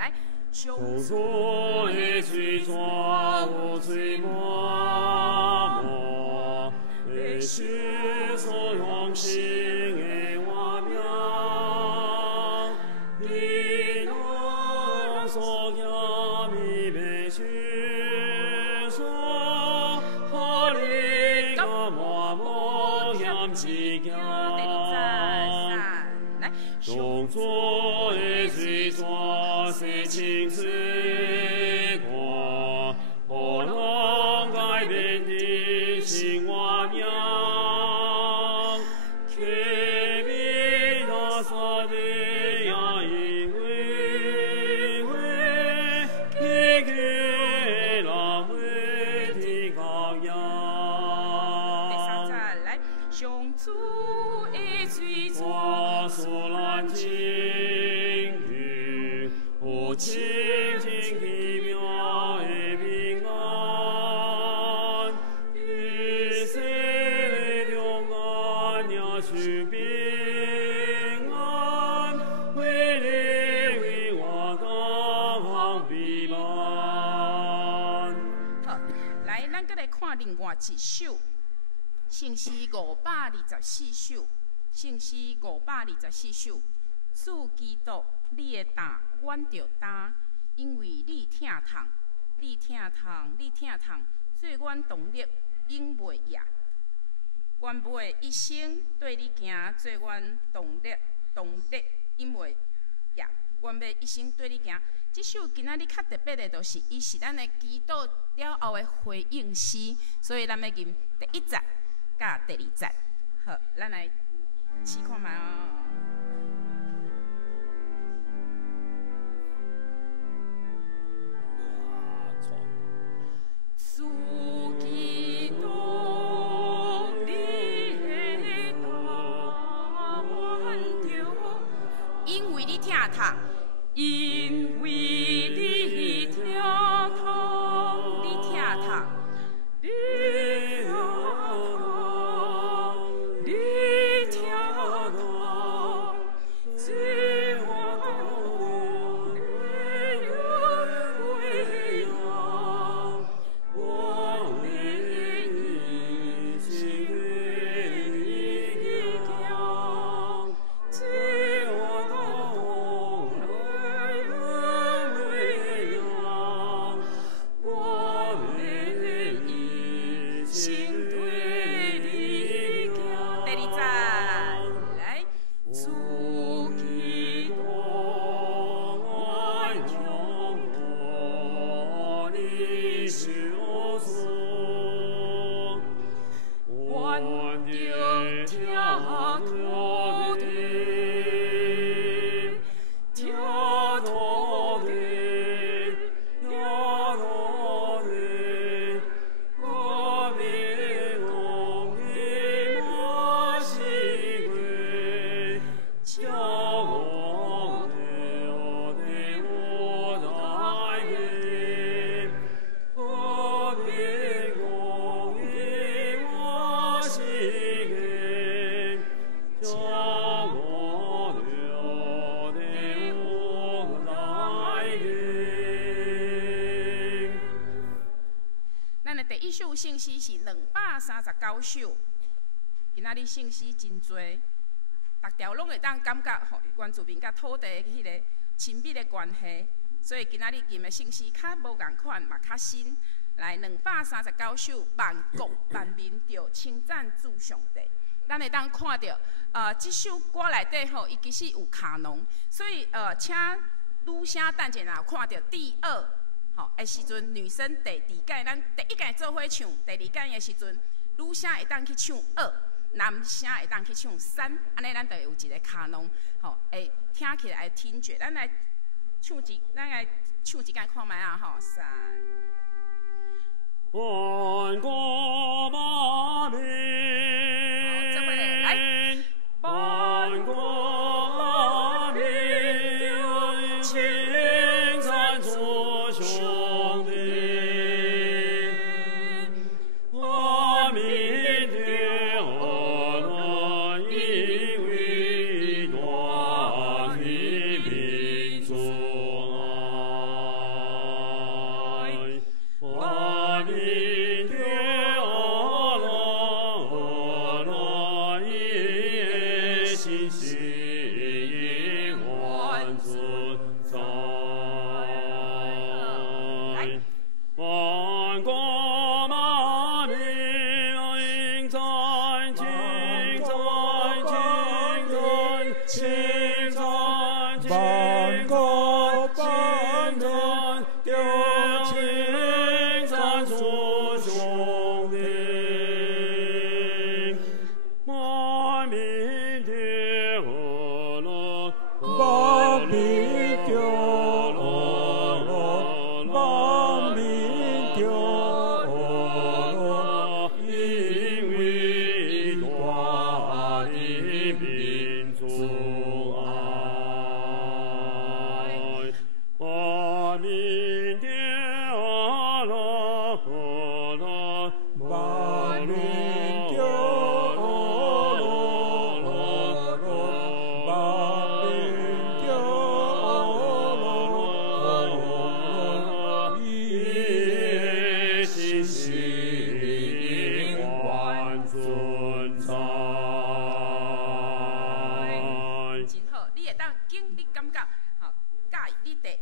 来，上主的水泉有水满满，历史所用心的画面，你我所仰的美学说，哈利个满满险之家。上主的水泉是清水过，可能改变的新画面。却比那撒的呀因为给给那为的羔羊。第三站来，上主的水泉。所难境遇，我清净奇妙的平安，与世中安也是平安，为你为我当避难。好，来，咱再来看另外一首，圣诗524首。圣诗524首，主基督，你的担，阮着担，因为你疼痛，你疼痛，你疼痛，做阮动力永袂厌。愿袂一生对你行，做阮动力永袂厌。愿袂一生对你行。这首今仔日较特别的，就是伊是咱的基督了后的回应诗，所以咱要吟第1节甲第2节。好，咱来。试看卖哦。主基督，你的担，阮着，因为你疼痛，因为你疼痛，你疼痛，你疼痛。圣诗是239首，今仔日圣诗真多，逐条拢会当感觉吼原住民甲土地迄个亲密的关系，所以今仔日吟的圣诗较无共款，嘛较新。来239首，万国万民着称赞主上帝。咱会当看到，这首歌内底吼，伊其实有卡农，所以请女声等者若看到第2。的时阵，女生第2届，咱第1届做伙唱，第2届的时阵，女生会当去唱2，男生会当去唱3，安尼咱就有一个卡农，会听起来听觉。咱来唱一届看卖啊，吼，3。万国万民，好，这回来，万国万民，称赞主上帝，万民的恩因为大的民族。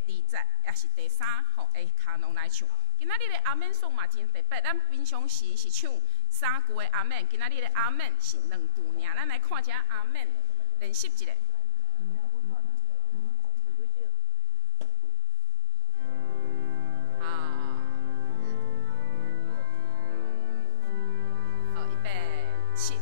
20也是第3吼，会卡农来唱。今仔日的阿免颂嘛真特别，咱平常时是唱3句的阿免，今仔日的阿免是2句尔。咱来看一下阿免练习一下。好，预备起。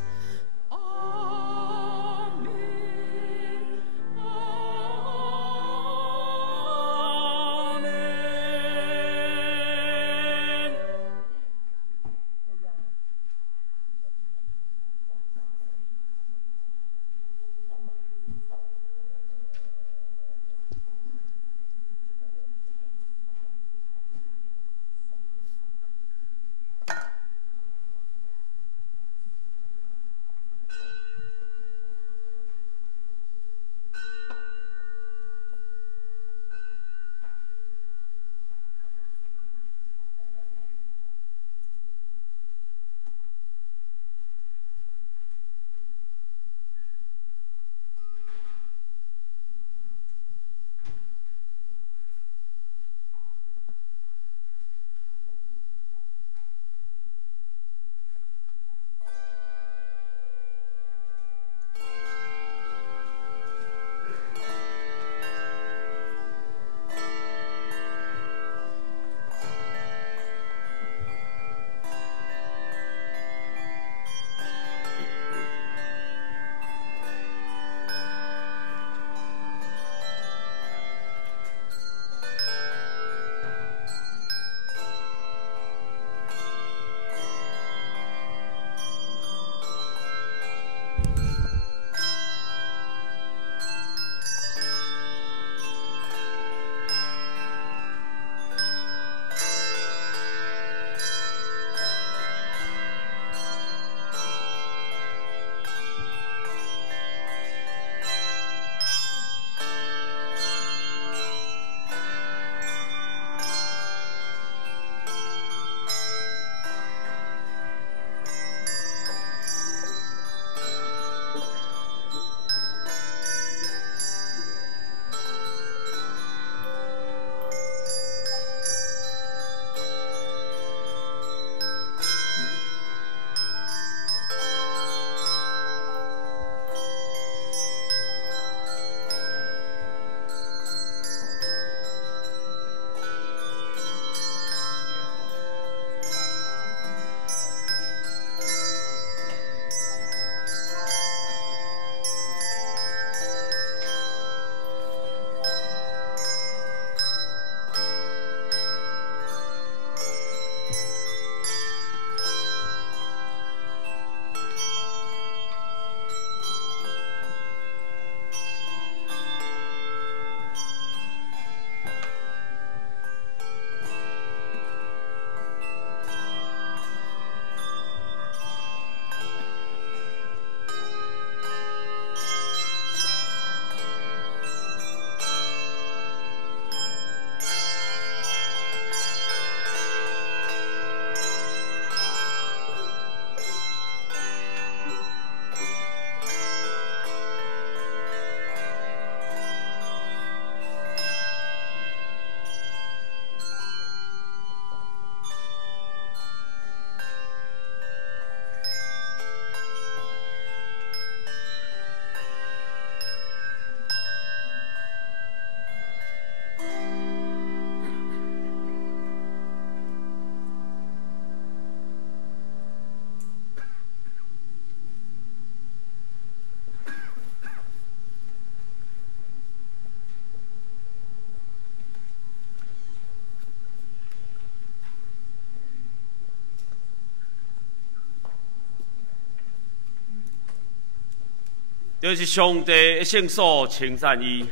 就是上帝的圣所称赞伊，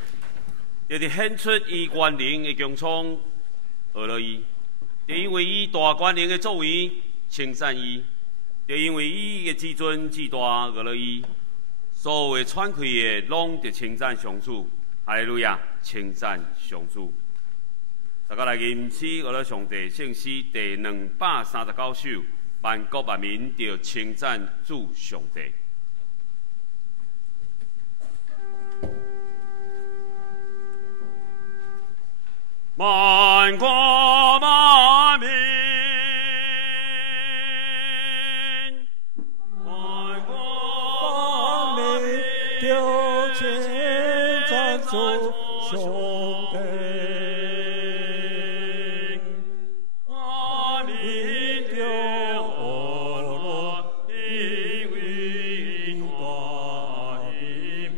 就是显出伊权能的强壮，学了伊，就因为伊大权能的作为称赞伊，就因为伊的至尊至大学了伊，所有的喘气的拢得称赞上主，哈利路亚，称赞上主。大家来吟诗学了上帝圣诗第239首，万国万民着称赞主上帝。万国万民，万国万民，丢情赞主兄弟，万民丢落，因为大的民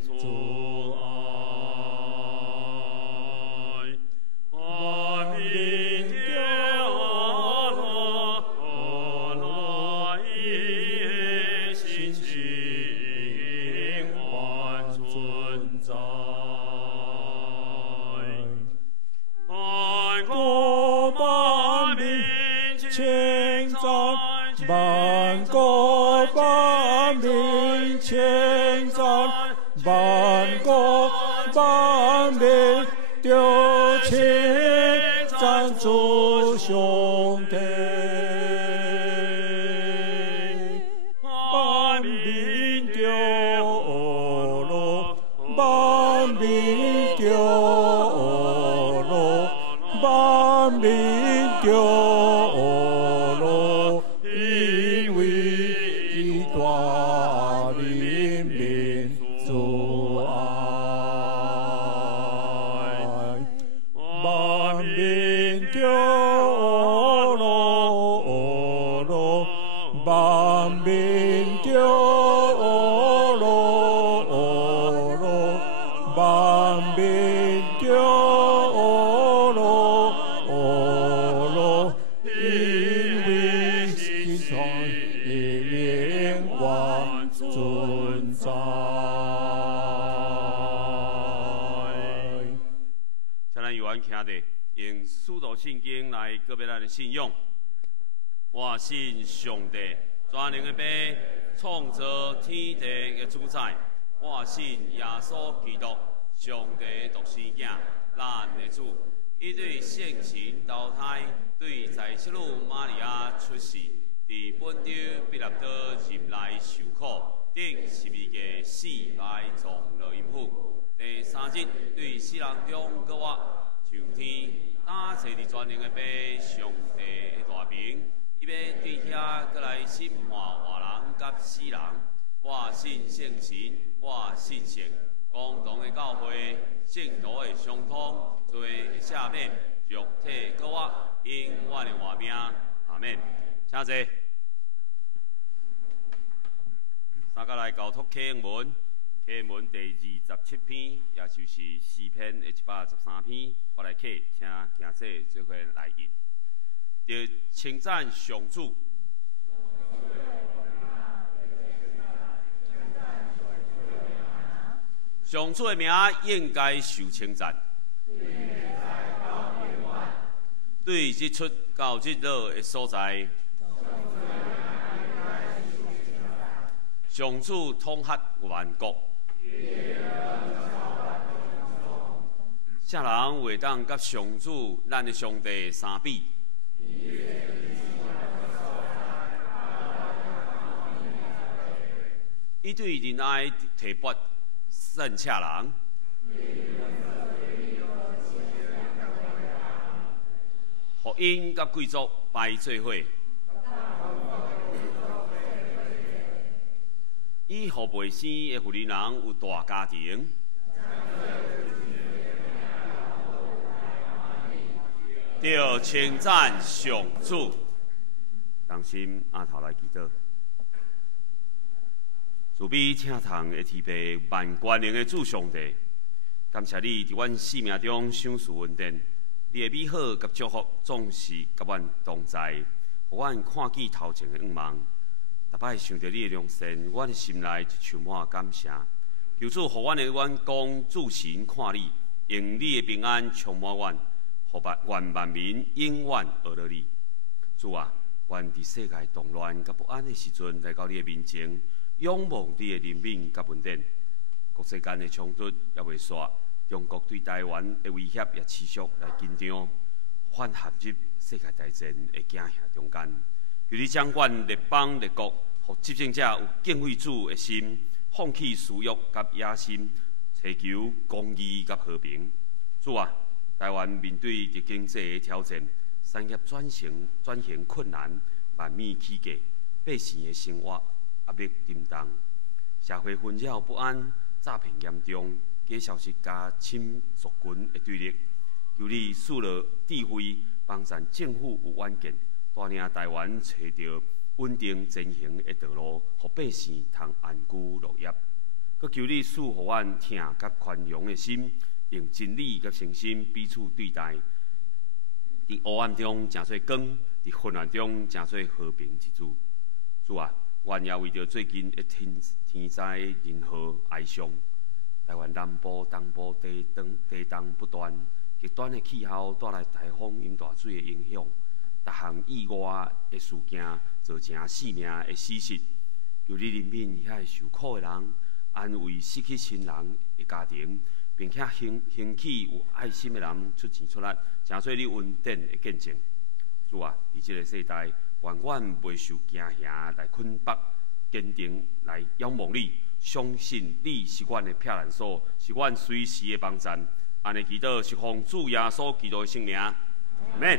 族爱。万民丢落，伊的心情万存在。万国万民称赞，万国万民称赞，万国万民丢情赞主兄弟，万民丢落，万民丢落，万民丢落，因为大的民族爱，万民丢落，万民丢落，万民丢落，因为心中永远存在。请咱有缘兄弟用使徒圣经来告别咱的信仰。我信上帝，全能的爸，创造天地的主宰。我信耶稣基督，上帝独生囝，咱的主。伊对圣神投胎，对在世女玛利亚出世，伫本州彼拉多任内受苦，顶12个死埋葬落阴府。第3日，对死人中搁活上天，打坐伫全能的爸，上帝的大名。伊要对遐搁来审判活人甲死人。我信圣神，我信圣，共同的教会，圣徒的相通，罪的赦免，肉体搁活，永远的活命。阿免。请坐。三甲来交托启文，启文第27篇，也就是诗篇的113篇。我来启，请行者做伙来引。就称赞上主。上主的名应该受称赞。对日出到日落的所在，上主统辖万国。啥人会当甲上主咱的上帝相比？伊对仁爱提拔圣车人，福音甲贵族摆做伙，伊互袂生的妇人有大家庭。要称赞上主，当心阿头来祈祷。慈悲请堂的天父，万权能的主上帝，感谢你伫阮生命中赏赐恩典，你的美好甲祝福总是甲阮同在，互阮看见头前的愿望。逐摆想到你的良善，阮的心内就充满感谢。求主互阮的眼光注神看你，用你的平安充满阮，互愿万民永远学了你。主啊，愿伫世界动乱甲不安的时阵，来到你的面前。仰望你的怜悯甲恩典，国际间的冲突也未煞，中国对台湾的威胁也持续来紧张，反陷入世界大战的惊吓中间。求你掌管列邦列国，互执政者有敬畏主的心，放弃私欲甲野心，祈求公义甲和平。主啊，台湾面对着经济的挑战，产业转型困难，万米起价，百姓的生活压力沉重，社会纷扰不安，诈骗严重，假消息加侵族群的对立。求你赐落智慧，帮助政府有远见，带领台湾找到稳定前行的道路，让百姓通安居乐业。佮求你赐予阮听甲宽容的心，用真理甲诚心彼此对待。伫黑暗中成做光，伫混乱中成做和平之主。主啊，阮也为着最近的天灾人祸哀伤。台湾南部、东部地动不断，极端的气候带来台风、淹大水的影响，各项意外的事件造成性命的死失。求你怜悯遐受苦的人，安慰失去亲人的家庭，并且兴起有爱心的人出钱出力，成做你恩典的见证。主啊，伫这个世代，愿阮袂受惊吓来捆绑，坚定来仰望你。相信你是阮的避难所，是阮随时的帮站。安尼祈祷是奉主耶稣基督的圣名，阿们。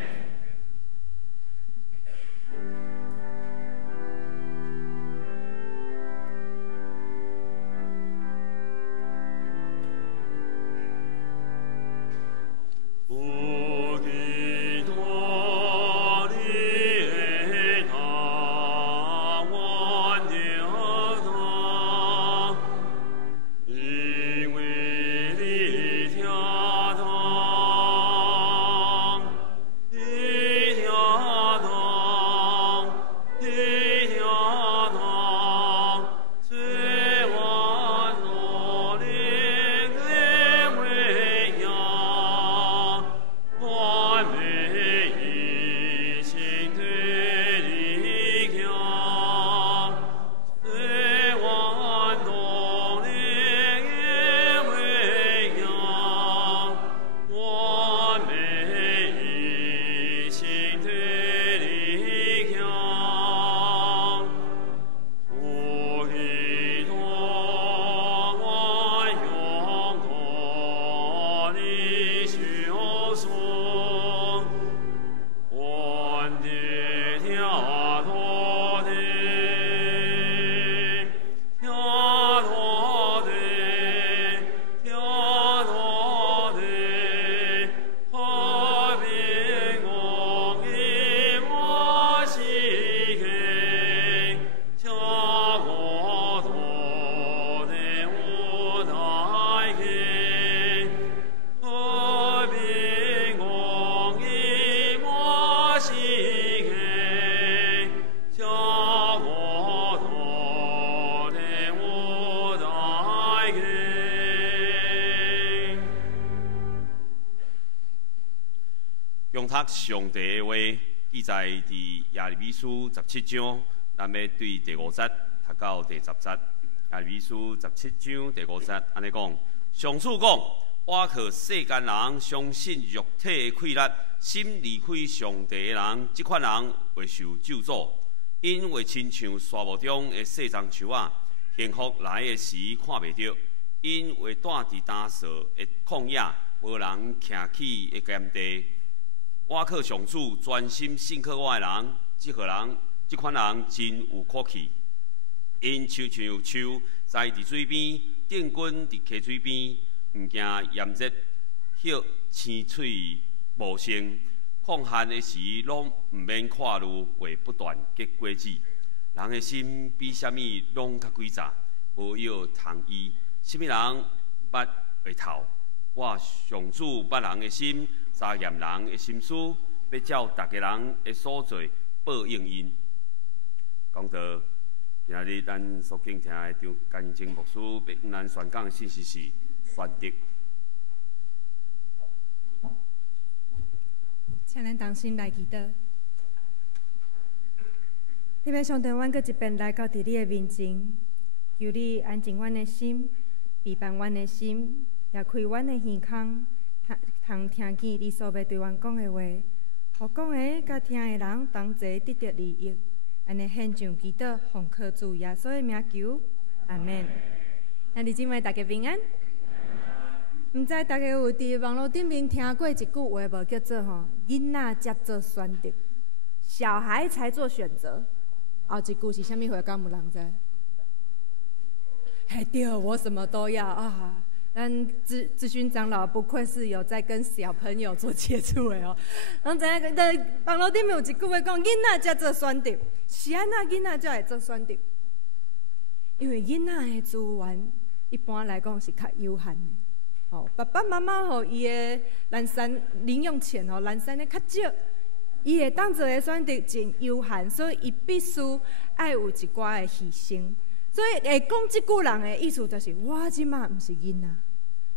上帝的话记载伫耶利米书17章，咱要对第5节读到第10节。耶利米书17章第5节安尼讲：上主讲，我靠世间人相信肉体的快乐，心离开上帝的人，这款人会受咒诅，因为亲像沙漠中的细丛树仔，幸福来的时看袂到，因为住伫干燥的旷野，无人徛起的甘地。我靠上主专心信靠我的人，这款人真有福气。因像树栽伫水边，定根伫溪水边，毋惊炎热，叶青翠无生。抗旱的时，拢毋免看路，会不断结果子。人的心比啥物拢较诡诈，无药通医。啥物人捌会透？我上主捌人的心。查验人的心思，要照大家人的所做报应因。讲到今日咱所敬听的张干正牧师要向咱宣讲的信息是宣德。请咱同心来祈祷。特别上帝，阮搁一遍来到伫你的面前，求你安静阮的心，陪伴阮的心，也开阮的耳孔。通听见你所要对阮讲的话，互讲的甲听的人同齐得到利益。安尼献上祈祷，奉靠主耶稣的名求，阿门。兄弟姊妹，大家平安。毋知大家有伫网络顶面听过一句话无？叫做囡仔才做选择，小孩才做选择。后一句是啥物话？敢有人知？嘿，对，我什么都要啊！咨询长老不愧是有在跟小朋友做接触的哦。然后在网络顶面有一句话讲：囡仔才做选择，是安怎囡仔才会做选择？因为囡仔的资源一般来讲是较有限的。爸爸妈妈伊的零散零用钱零散的较少，伊会当做的选择真有限，所以伊必须爱有一寡的牺牲。所以会讲即句人的意思就是：我即马毋是囡仔，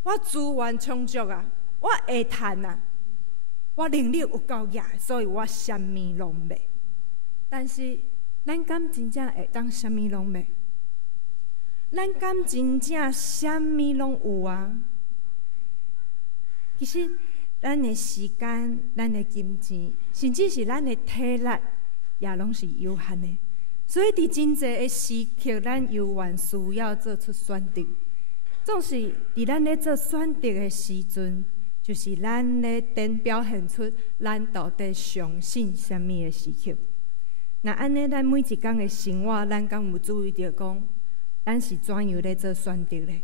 我资源充足啊，我会趁啊，我能力有够野，所以我啥物拢袂。但是咱敢真正会当啥物拢袂？咱敢真正啥物拢有啊？其实，咱的时间、咱的金钱，甚至是咱的体力，也拢是有限的。所以，伫真济的时刻，咱犹原需要做出选择。总是伫咱咧做选择的时阵，就是咱咧表现出咱到底相信啥物的时刻。那安尼，咱每一天的生活，咱敢有注意到讲，咱是怎样咧做选择咧？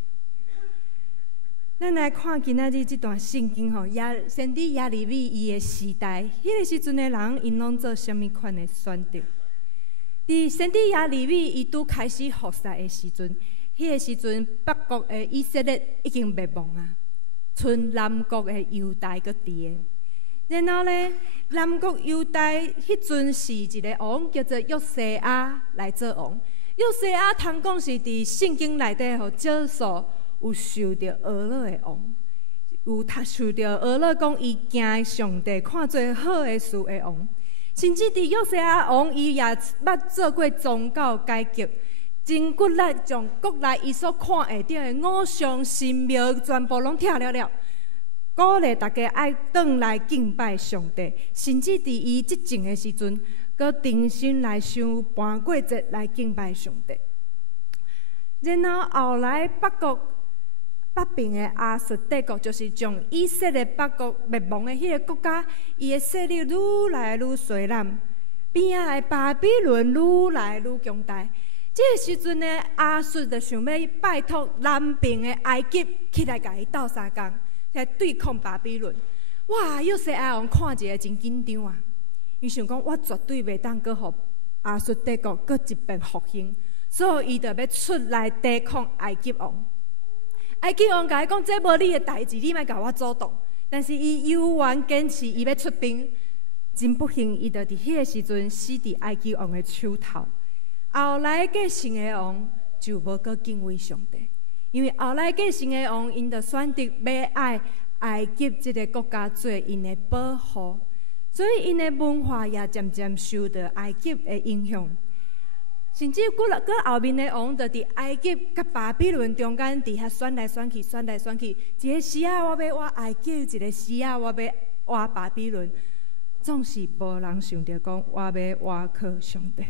咱来看今仔日这段圣经先知亚利米伊的时代，迄个时阵的人，因拢做啥物款的选择？伫先知亚利米伊拄开始服侍的时阵，迄个时阵北国的以色列已经灭亡啊，剩南国的犹大搁伫个。然后咧，南国犹大迄阵是一个王叫做约西亚来做王。约西亚通讲是伫圣经内底少数有受着恶乐的王，有受着恶乐讲伊行上帝看做好的事的王。甚至伫约西亚王，伊也捌做过宗教改革，真骨力将国内伊所看会到的偶像神庙全部拢拆了，鼓励大家爱转来敬拜上帝。甚至伫伊执政的时阵，佮重新来想盘过节来敬拜上帝。然后后来北边的亚述帝国，就是将以色列北国灭亡的迄个国家，伊的势力愈来愈衰烂，边仔的巴比伦愈来愈强大。这个时阵呢，亚述就想要拜托南边的埃及起来甲伊斗相共，来对抗巴比伦。哇！约西亚王看一个真紧张啊！伊想讲，我绝对袂当搁互亚述帝国搁一遍复兴，所以伊就要出来抵抗埃及王。埃及王甲伊讲：“这无你的代志，你莫甲我主动。”但是伊犹原坚持伊要出兵，真不幸，伊就伫迄个时阵死伫埃及王的手头。后来继承的王就无搁敬畏上帝，因为后来继承的王，因就选择要爱埃及这个国家做因的保护，所以因的文化也渐渐受到埃及的影响。甚至搁后面的王，就伫埃及甲巴比伦中间伫遐选来选去，一个时啊我要挖埃及，一个时啊我要挖巴比伦，总是无人想着讲我要挖靠上帝，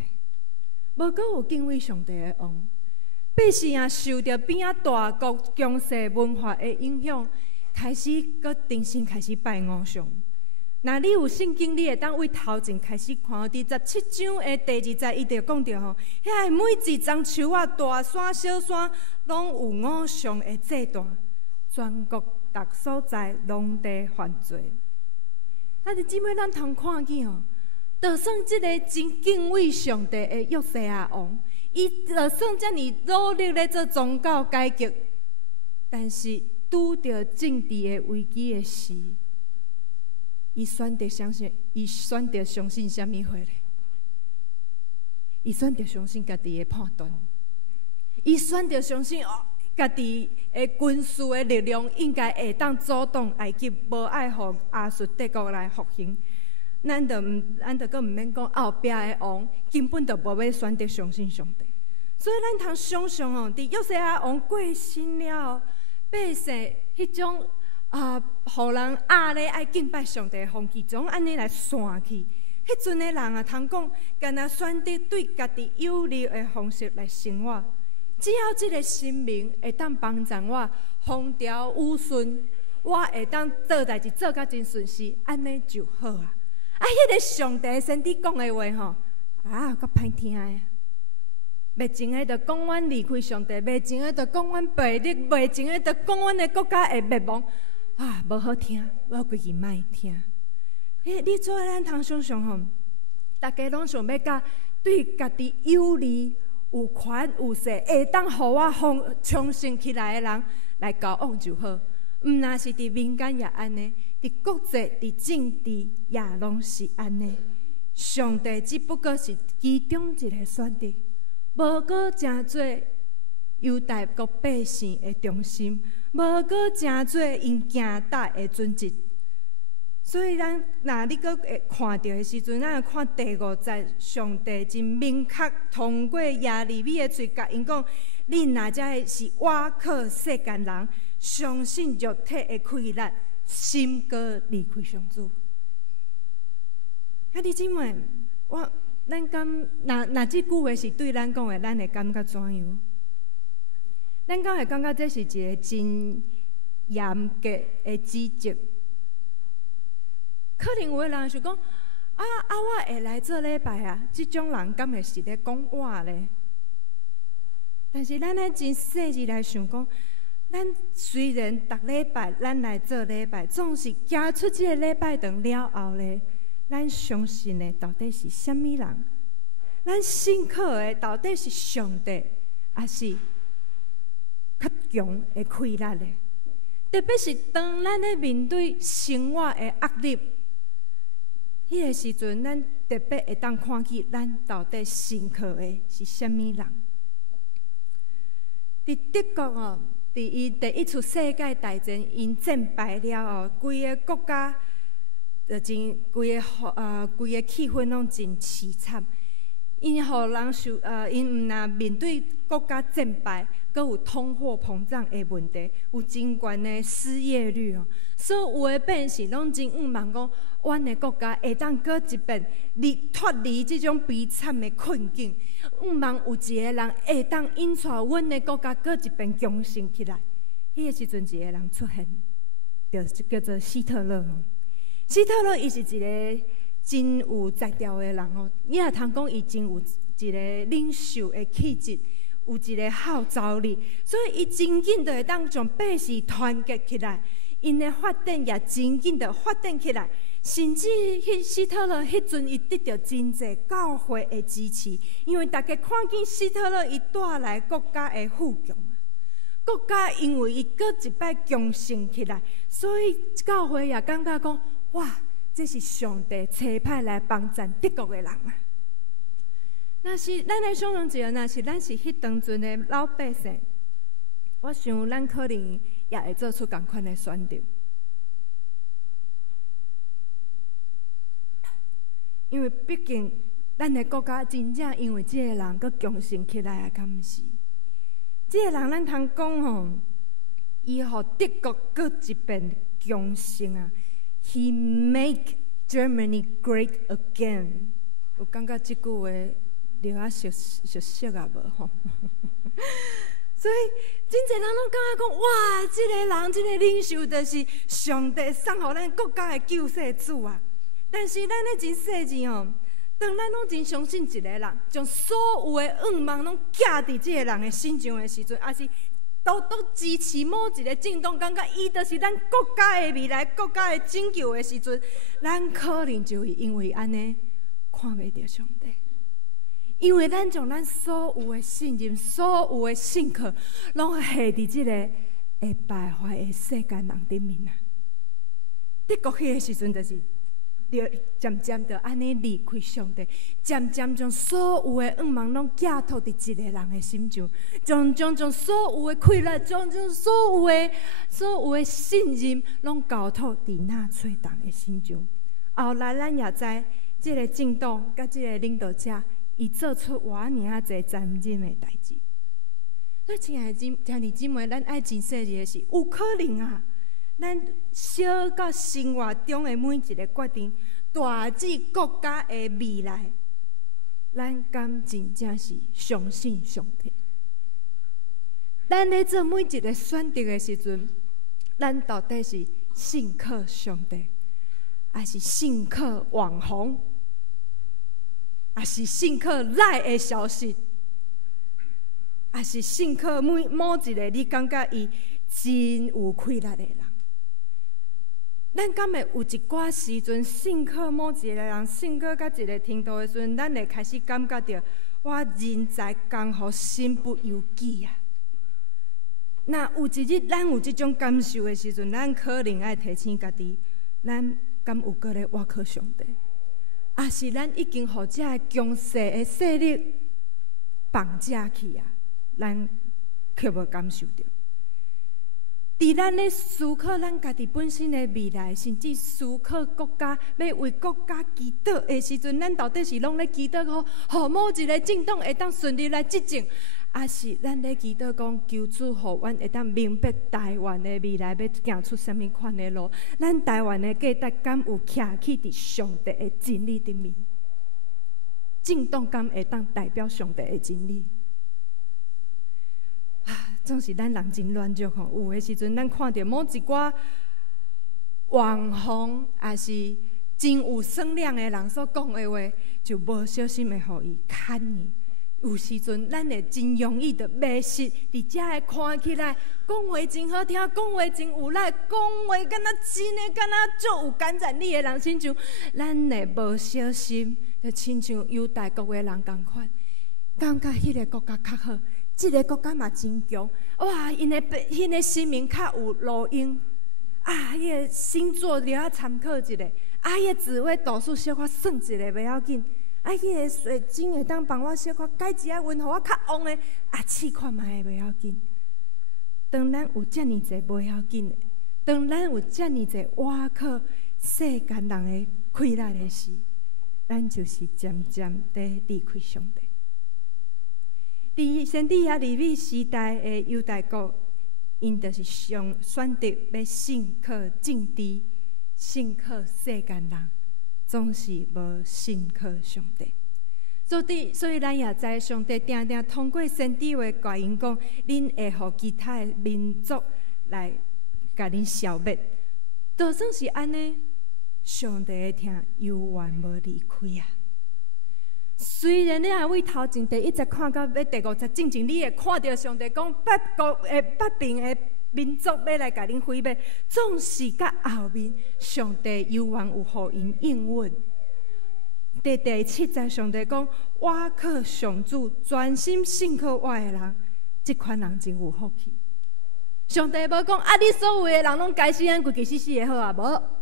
无搁有敬畏上帝的王。百姓也受着边仔大国强势文化的影响，开始搁重新开始拜偶像。那你有圣经，你会当为头前开始看，伫17章的第2节，伊就讲着吼，遐每一丛树啊、大山、小山，拢有偶像的祭坛，全国各所在拢在犯罪。但是姊妹，咱通看见吼，就算即个真敬畏上帝的约西亚王，伊就算遮尔努力咧做宗教改革，但是拄着政治的危机的时，伊选择相信啥物货咧？伊选择相信家己的判断，伊选择相信家己的军事的力量应该会当阻挡埃及，无爱互亚述帝国来复兴。咱就搁毋免讲后壁的王根本就无要选择相信上帝。所以咱通想象伫约西亚王过身了，百姓迄种互人咧爱敬拜上帝的风气，总安尼来散去。迄阵的人通讲，干那选择对家己有利的方式来生活，只要这个神明会当帮助我风调雨顺，我会当做代志做甲真顺遂，安尼就好啊！迄个上帝先伫讲的话吼，较歹听诶。袂前个就讲阮离开上帝，袂前个就讲阮背逆，袂前个就讲阮的国家会灭亡，无好听，我规矩莫听。你做咱通想想吼，大家拢想要甲对家己有利、有权有势，会当互我重新起来的人来交往就好。毋若是伫民间也安尼，伫国际、伫政治也拢是安尼。上帝只不过是其中一个选择。无过真侪犹大国百姓的忠心，无过真侪因行大的准则。所以咱若你阁会看到的时阵，咱会看第5节，上帝真明确通过耶利米的嘴甲因讲：恁若才是倚靠世间人，相信肉体的快乐，心阁离开上主。弟兄姊妹，咱若即句话是对咱讲的，咱会感觉怎样？咱敢会感觉这是一个真严格的指责？可能有的人想讲，我会来做礼拜啊！即种人敢会是咧讲我咧？但是咱咧真细致来想讲，咱虽然逐礼拜咱来做礼拜，总是行出即个礼拜堂了后咧。咱相信的到底是啥物人？咱信靠的到底是上帝，还是较强的快乐的？特别是当咱咧面对生活的压力，迄个时阵，咱特别会当看见咱到底信靠的是啥物人？伫德国哦，伫伊第1次世界大战因战败了后，规个国家。真规个气氛拢真凄惨，因互人因毋若面对国家战败，阁有通货膨胀的问题，有真悬的失业率哦。所有的百姓拢真毋茫讲，阮的国家会当搁一遍脱离这种悲惨的困境，毋茫有一个人会当引带阮的国家搁一遍强盛起来。迄个时阵，一个人出现，就叫做希特勒。希特勒伊是一个真有才调的人哦，你也通讲伊真有一个领袖的气质，有一个号召力，所以伊真紧就会当将百姓团结起来，因的发展也真紧就发展起来，甚至希特勒迄阵伊得到真济教会的支持，因为大家看见希特勒伊带来国家的富强。国家因为伊搁一摆强盛起来，所以教会也感觉讲。哇！这是上帝差派来帮助德国的人啊！若是咱来想象一下，若是咱是迄当阵的老百姓，我想咱可能也会做出同款的选择，因为毕竟咱的国家真正因为这个人搁强盛起来啊，敢毋是？这个人咱通讲吼，伊互德国搁一遍强盛啊！ He make Germany great again。有感觉这句话了熟悉啊无吼？所以真侪人拢感觉讲，哇，这个人，这个领袖，就是上帝送互咱国家的救世主啊！但是咱咧真细致哦，当咱拢真相信一个人，将所有的愿望拢寄伫这个人的心上的时阵，也是。 都支持某一个政党，感觉伊就是咱国家的未来、国家的拯救的时阵，咱可能就会因为安尼看袂到上帝，因为咱将咱所有的信任、所有的信靠，拢下伫即个会败坏的世间人顶面啊！德国迄个时阵，就是渐渐就安尼离开上帝，渐渐将所有的愿望拢寄托伫一个人的心上，将所有的快乐，将所有的信任，拢交托伫纳粹党的心上。后来咱也知，这个政党甲这个领导者，伊做出偌尔侪残忍的代志。所以，亲爱的兄弟姊妹，咱爱真细致的是，有可能啊。 咱小到生活中的每一个决定，大至国家的未来，咱敢真正是相信上帝？咱咧做每一个选择的时阵，咱到底是信靠上帝，还是信靠网红，还是信靠赖的消息，还是信靠某一个你感觉伊真有气力的人？咱敢会有一寡时阵信靠某一个人，信靠到一个程度的时阵，咱会开始感觉到我人在江湖身不由己啊！那有一日咱有这种感受的时阵，咱可能要提醒家己，咱敢有搁咧倚靠上帝，还是咱已经互这个强势的势力绑架去啊？咱却无感受到。伫咱咧思考咱家己本身的未来，甚至思考国家要为国家祈祷的时阵，咱到底是拢咧祈祷互某一个政党会当顺利来执政，还是咱咧祈祷讲求主互阮会当明白台湾的未来要行出什么款的路？咱台湾的价值敢有徛起伫上帝的真理顶面？政党敢会当代表上帝的真理？总是咱人真软弱吼，有的时阵咱看到某一寡网红，也是真有声量的人所讲的话，就无小心会互伊牵去。有时阵咱会真容易就迷失，伫遮会看起来讲话真好听，讲话真有力，讲话敢若真的，敢若足有感染力的人，亲像咱会无小心，就亲像犹大国的人共款，感觉迄个国家较好。这个国家嘛真强，哇！因个新闻较有路用，啊，迄个星座了啊参考一下，啊，迄个紫微斗数小可算一下袂要紧，啊，迄个水晶会当帮我小可改一下运，互我较旺的，啊，试看嘛会袂要紧。当咱有遮尔济袂要紧的，当咱有遮尔济倚靠世间人的气力的时，咱就是渐渐地离开上帝。伫先伫遐利未时代的犹大国，因就是选择要信靠政治、信靠世间人，总是无信靠上帝。所以咱也知上帝定定通过先知话教因讲，恁会互其他的民族来甲恁消灭。就算是安尼，上帝的听犹原无离开啊。虽然你若为头前第一节看到要第五节正经，你会看到上帝讲北边的民族要来甲恁毁灭，总是到后面，上帝犹原有互因应允。第7节，上帝讲：我靠上主，专心信靠我的人，这款人真有福气。上帝无讲啊，你所有的人拢该死，咱规死死的好啊，无。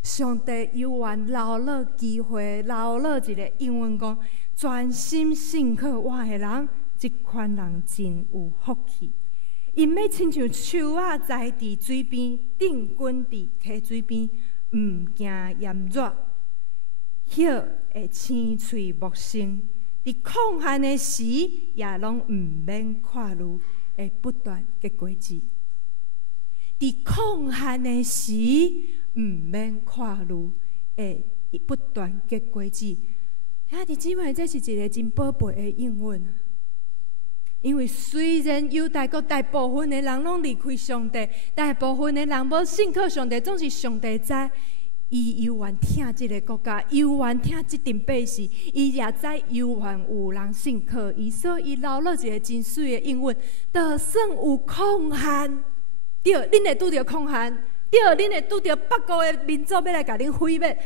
上帝犹原留落机会，留落一个应允讲，专心信靠我的人，这款人真有福气。因要亲像树仔栽伫水边，定滚伫溪水边，唔惊炎热，叶会青翠茂盛。伫抗旱的时，也拢唔免看路，会不断结果子。伫抗旱的时，唔免看路，会不断结果子。兄弟姊妹，这是一个真宝贝的应允。因为虽然犹大国大部分的人拢离开上帝，大部分的人无信靠上帝，总是上帝知。伊犹原听这个国家，犹原听这阵百姓，伊也知犹原有人信靠伊，所以伊留落一个真水的应允。就算有抗旱，对，恁会拄着抗旱。对，恁会拄着北国的民族要来甲恁毁灭，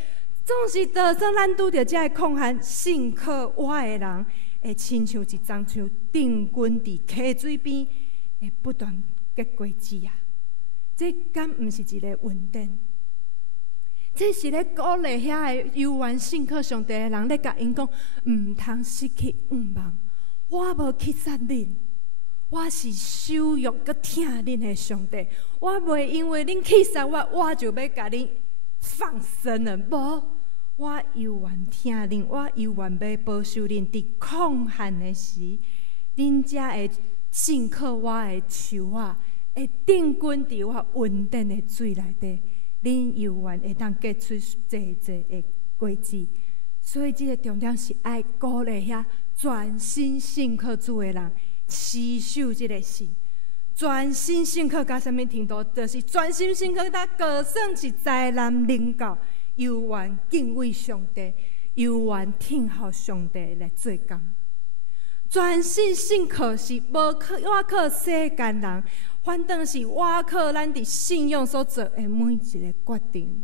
总是就算咱拄着这个抗旱，信靠我的人，会亲像一丛树定滚伫溪水边，会不断结果子啊！这敢毋是一个稳定？这是咧鼓励遐个犹原信靠上帝的人，咧甲因讲，毋通失去愿望。我无去杀恁。我是羞辱佮疼恁的上帝，我袂因为恁气杀我就要甲恁放生了。无，我犹原疼恁，我犹原要保守恁。伫抗旱的时，恁才会信靠我的树仔，会定滚伫我稳定的水内底。恁犹原会当结出济的果子。所以，这个重点是爱鼓励遐专心信靠主的人。持守这个信，专心信靠到什么程度？就是专心信靠到，就算是灾难临到，犹原敬畏上帝，犹原听候上帝来做工。专心信靠是无靠世间人，反倒是靠咱伫信仰所做的每一个决定。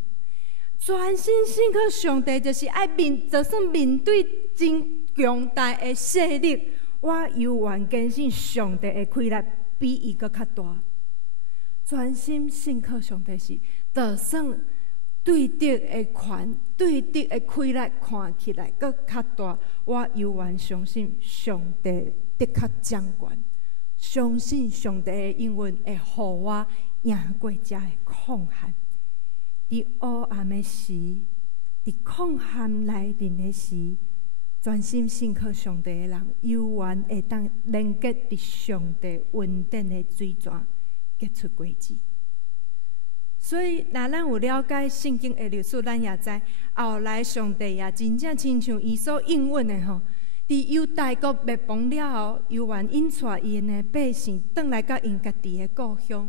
专心信靠上帝，就是就算面对真强大的势力，我犹原坚信上帝的开力比伊搁较大。专心信靠上帝是，就算对敌的权、对敌的开力看起来搁较大，我犹原相信上帝的确掌权，相信上帝的应允会互我赢过这的抗限。伫黑暗的时，伫抗限来临的时，专心信靠上帝的人，犹原会当连接伫上帝稳定的水泉，结出果子。所以，若咱有了解圣经的历史，咱也知后来上帝也真正亲像伊所应允的吼，伫犹大国灭亡了后，犹原引带伊的百姓转来到因家己的故乡，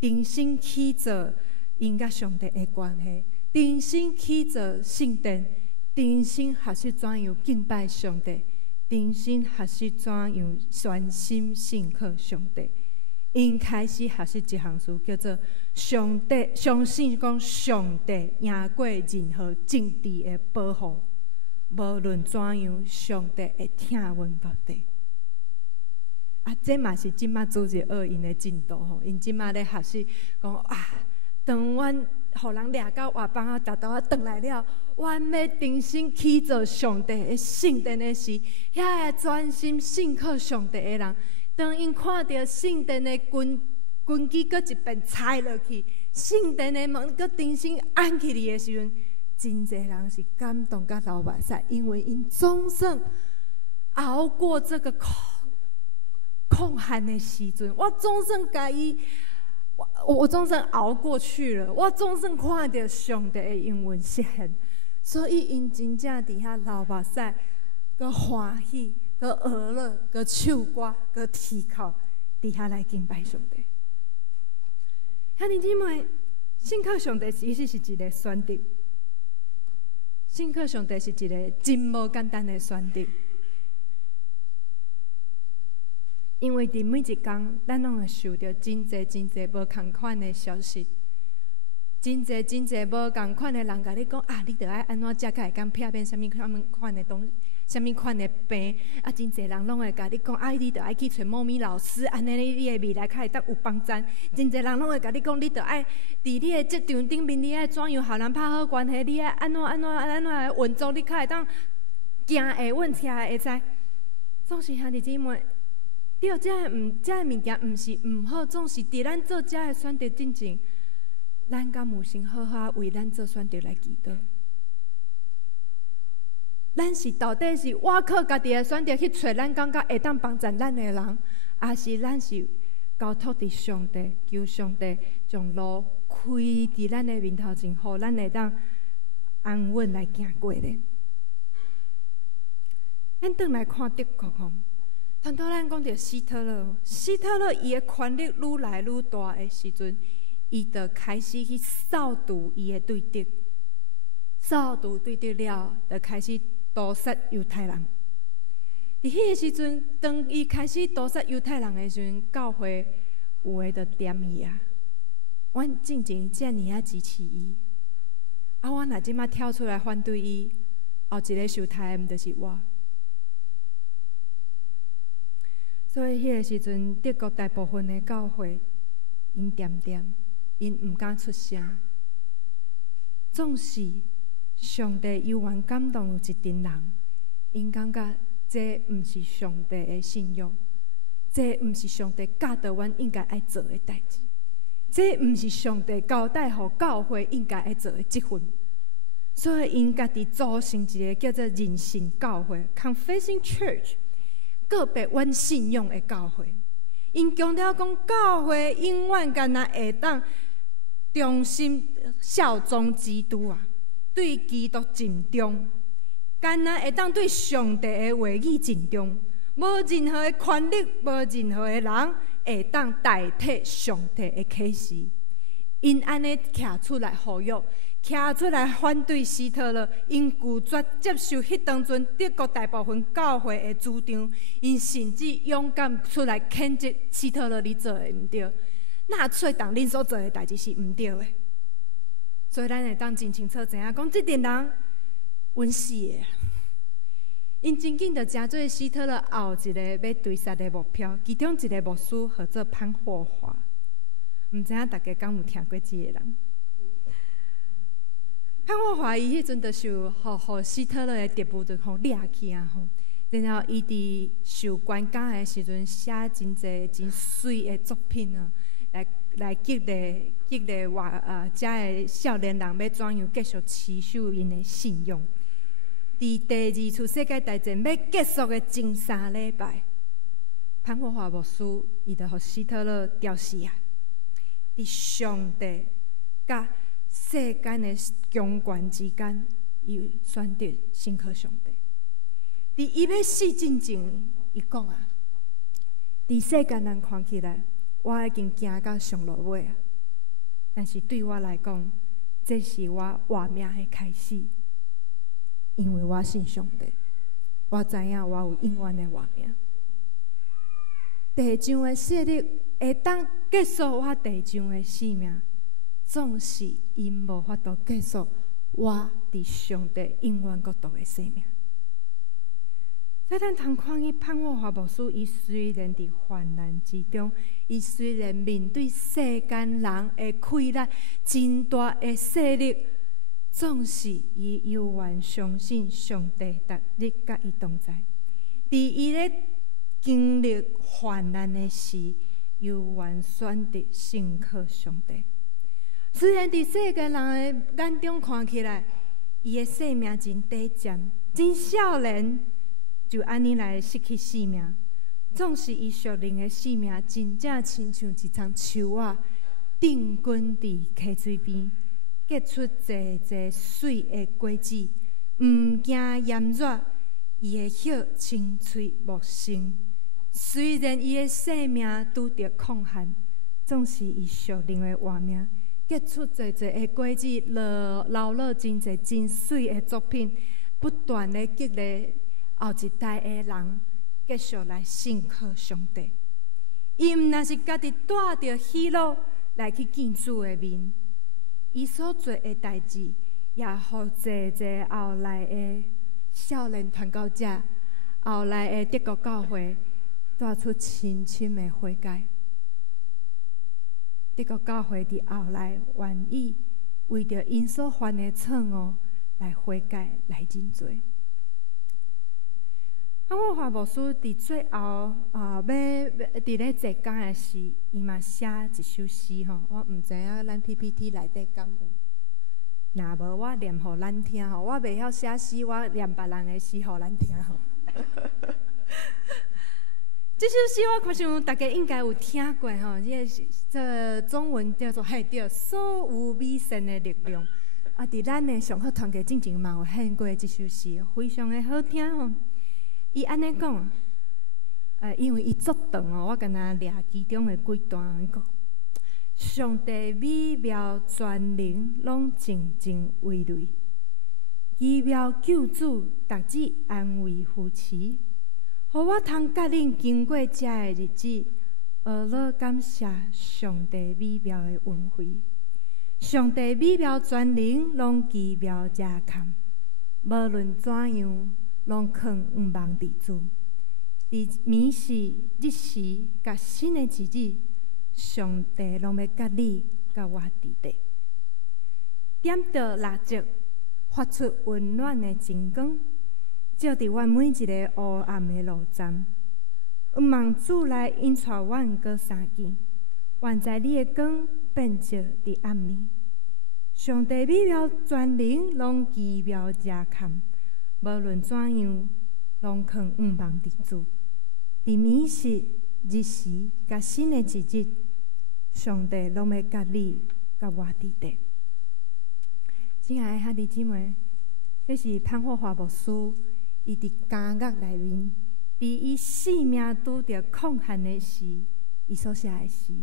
重新起造因甲上帝的关系，重新起造圣殿，重新学习怎样敬拜上帝，重新学习怎样全心信靠上帝。因开始学习一项事，叫做上帝相信讲上帝赢过任何政治的保护，无论怎样，上帝会听阮到底。这嘛是即马主日学因的进度吼，因即马咧学习讲当阮互人掠到外邦仔，大家转来了，阮要重新起造上帝的圣殿的时，遐个专心信靠上帝的人。当因看到圣殿的根基搁一遍拆落去，圣殿的门搁重新安起来的时阵，真侪人是感动甲流目屎，因为因总算熬过这个抗旱的时阵，我总算甲伊，我总算熬过去了，我总算看到上帝的应允实现，所以因真正伫遐流目屎，搁欢喜。搁学乐，搁唱歌，搁啼哭，伫遐来敬拜上帝。兄弟姊妹，信靠上帝其实是一个选择，信靠上帝是一个真无简单的选择。因为伫每一天，咱拢会受到真侪无同款的消息，真侪无同款的人甲你讲你着爱安怎才会敢避免什么款的东西。什么款的病真侪人拢会甲你讲你着爱去找猫咪老师，安尼你的未来较会当有帮助。真侪人拢会甲你讲，你着爱伫你的职场顶面，你爱怎样互人拍好关系，你爱安怎来运作，你较会当行会稳，车会知。总是兄弟姊妹，对，这个物件毋是毋好，总是伫咱做这个选择之前，咱敢有心好好为咱做选择来祈祷。咱是到底是我靠家己的选择去找咱感觉会当帮助咱的人，还是咱是交托伫上帝，求上帝将路开伫咱的面头前，互咱会当安稳来行过呢？咱转来看德国吼，当初咱讲到希特勒伊的权力愈来愈大的时阵，伊就开始去扫除伊的对敌，扫除对敌了，就开始屠杀犹太人。伫迄个时阵，当伊开始屠杀犹太人的时阵，教会有诶就点伊啊。阮进前遮尔啊支持伊，我若即马跳出来反对伊，后一个受害的毋就是我？所以迄个时阵，德国大部分的教会，因点，因毋敢出声。总是上帝犹原感动有一群人，因感觉这毋是上帝的信仰，这毋是上帝教导阮应该爱做的代志，这毋是上帝交代互教会应该爱做的职分。所以因家己组成一个叫做人信教会 （Confessing Church）。个别阮信仰的教会，因强调讲，教会永远敢若会当忠心效忠基督啊，对基督尽忠，敢若会当对上帝的话语尽忠，无任何的权力，无任何的人会当代替上帝的启示。因安尼徛出来呼吁，徛出来反对希特勒，因拒绝接受迄当阵德国大部分教会的主张，因甚至勇敢出来谴责希特勒你做的毋对，纳粹党恁所做的代志是毋对的。所以咱会当真清楚知影，讲即阵人阮死的，因真紧就真做希特勒后一个要追杀的目标，其中一个牧师叫做潘霍华。毋知影大家敢有听过即个人？潘霍华伊迄阵就是互希特勒的特务就互掠去啊吼，然后伊伫受关押的时阵写真侪真水的作品啊，来激励遮的少年人要怎样继续持守因的信仰。伫第二次世界大战要结束的前3礼拜，潘霍华牧师伊就互希特勒吊死啊！伫上帝甲世间的强权之间，伊选择信靠上帝。伫伊要死之前，伊讲啊：伫世间人看起来，我已经行到上路尾啊！但是对我来讲，这是我活命的开始，因为我信上帝，我知影我有永远的活命。地上的势力会当结束我地上的生命，总是因无法度结束我伫上帝永远国度的生命。所以咱通看伊潘霍华牧师，伊虽然伫患难之中，伊虽然面对世间人的溃烂、真大的势力，总是伊犹原相信上帝逐日甲伊同在。伫伊咧经历患难的时，犹原选择信靠上帝。虽然伫世间人的眼中看起来，伊的生命真短暂，真少年就安尼来失去生命，总是伊属灵的生命真正亲像一丛树仔，定根伫溪水边，结出济济水的果子，毋惊炎热，伊的叶青翠茂盛。虽然伊的生命拄着抗限，总是伊属灵的活命，结出济济的果子，留落真济真水的作品，不断的激励后一代的人继续来信靠上帝。伊毋但是家己带着喜乐来去见主的面，伊所做的代志，也互济济后来的少年传教者、后来的德国教会带出深深的悔改。德国教会伫后来愿意为着因所犯的错误来悔改，来认罪。潘霍华牧师伫最后要伫咧坐讲的时，伊嘛写一首诗吼，我毋知影咱 PPT 内底敢有。若无我念互咱听吼，我袂晓写诗，我念别人的诗互咱听吼。这首诗我想大家应该有听过吼，这中文叫做“对，所有美善的力量”。啊，伫咱的上好团契进前嘛有献过这首诗，非常的好听吼。伊安尼讲，因为伊足长哦，我敢若掠其中的几段。伊讲：上帝美妙全能，拢静静为累；奇妙救主，逐日安慰扶持。互我通甲恁经过遮的日子，学乐感谢上帝美妙的恩惠。上帝美妙全能，拢奇妙遮堪，无论怎样，拢藏毋忘伫主。伫眠时、日时，甲新的一日，上帝拢要甲你、甲我伫地。点着蜡烛，发出温暖的真光。照伫阮每一个黑暗的路站，望主来引带阮过三更，愿在你的光变照伫暗暝。上帝美妙全能，拢奇妙遮堪，无论怎样，拢藏毋忘伫主。伫眠时、日时，甲新的一日，上帝拢要甲你、甲我伫地。亲爱的兄弟姊妹，这是潘霍华牧师。伊伫监狱内面，伊生命拄着抗限的时，伊所写的诗。